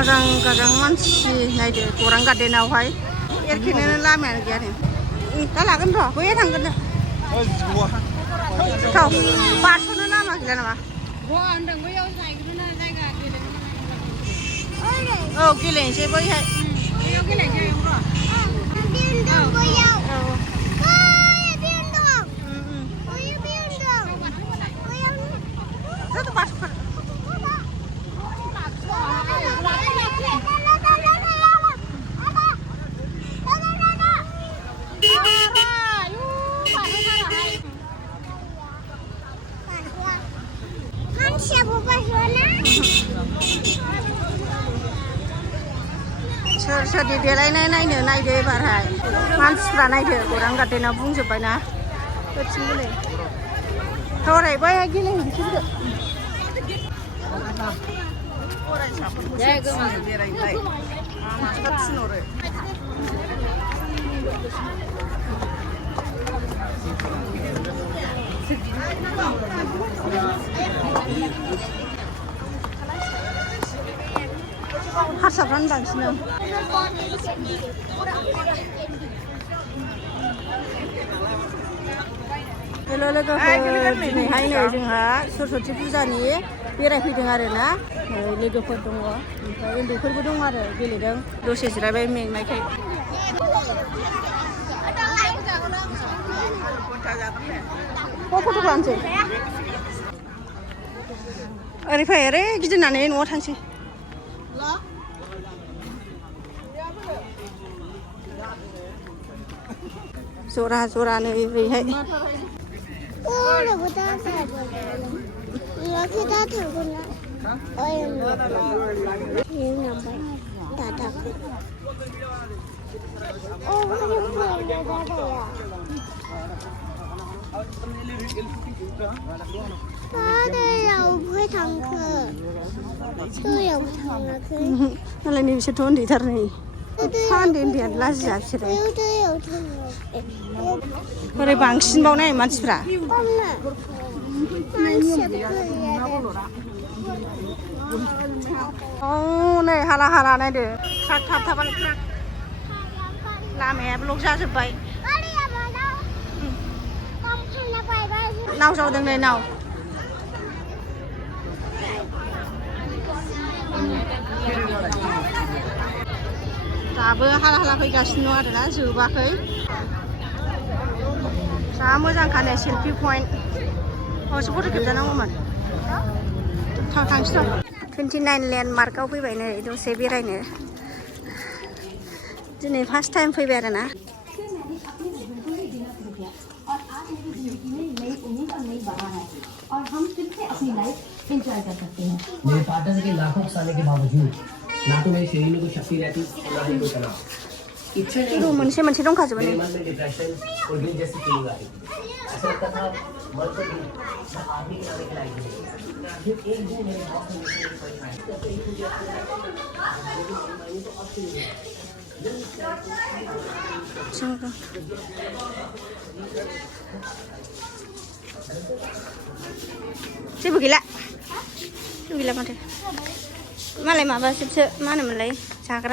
गारां मानसि नायदो गौरां गार्डेनावहाय एरखेनो लामायानो गैया नै दा लागोन र' बैहाय थांगोन जों थाव बारस'नो लामा गैला नामा होनदों बैयाव नायग्रोनो जायगा गेलेनो औ गेलेनोसै बैहाय बैयाव गेलेनोसै सोर सोरनि देलायनाय नायनो नायदो एबारहाय मानसिफ्रा नायदो गौरां गार्डेनाव बुंजोब्बायना ओरैथिं गेले हरै बैहाय गेलेहैनोसै फरायसाफोरखौ बेरायबाय मास्टार थिनहरो हारसाफ्रानो बांसिन हेल' लोगोफोर दिनैहाय नै जोंहा सरस्वती फुजानि बेरायफैदों आरोना लोगोफोर दङ ओमफ्राय उन्दैफोरबो दं आरो गेलेदों दसे जिरायबाय मेंनायखाय फट' लानोसै ओरै फै ओरै गिदिंनानै न'आव थांसै जरा जरानो ओरैहाय नालाय नै बिसोरथ' उन्दैथार नै एफा उन्दै उन्दैयानो लाजिया बिसोरो ओरै बांसिनबाव नाय मानसिफ्रा नै हाला हाला नायदो ट्राक थाब थाबानो ट्राक लामाया ब्लक जाजोब्बाय नाव जावदों नै नाव दाबो हाला हाला फैगासिनो दं आरोना जोबाखै जा मोजांखानो सेल्फि पइन्ट असे फट' खेबजानांगौमोन थांसै र' 29 लेन्डमार्कआव फैबाय नै दसे बेरायनो दिनै फार्स्ट टाइम फैबाय आरोना मेरे पार्टनर के लाखों फसाने के बावजूद ना तो मेरे शरीर में कोई शक्ति रहती ना ही कोई तनाव इच्छा मोनसे मोनसे दंखाजोबो मेरे मन में डिप्रेशन और गिल्ट जैसी फीलिंग आ रही थी ऐसा लगता था मन को भी मैं आदमी के आने के लायक नहीं फिर एक दिन मेरे बॉस ने मुझे जेबो गैला माथो मालाय माबाजोबसो मा होनोमोनलाय जाग्रा